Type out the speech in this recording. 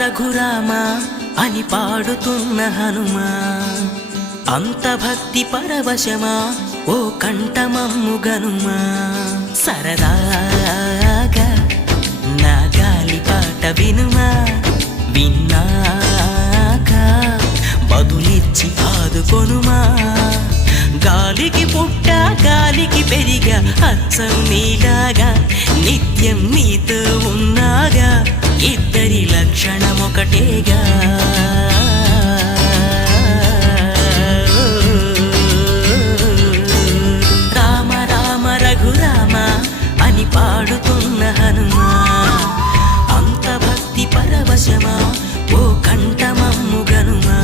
రఘురామ అని పాడుతున్న హనుమా, అంత భక్తి పరవశమా ఓ కంఠమమ్ము గనుమా. సరదాగా నా గాలి పాట వినుమా, విన్నాక బదులిచ్చి ఆదుకొనుమా. గాలికి పుట్ట గాలికి పెరిగా అచ్చం నీలాగా, నిత్యం నీతో ఉన్నాగా, ఇద్దరి లక్షణం ఒకటేగా. రామ రామ రఘురామ అని పాడుతున్న హనుమా, అంత భక్తి పరవశమా ఓ కంఠమమ్ము గనుమా.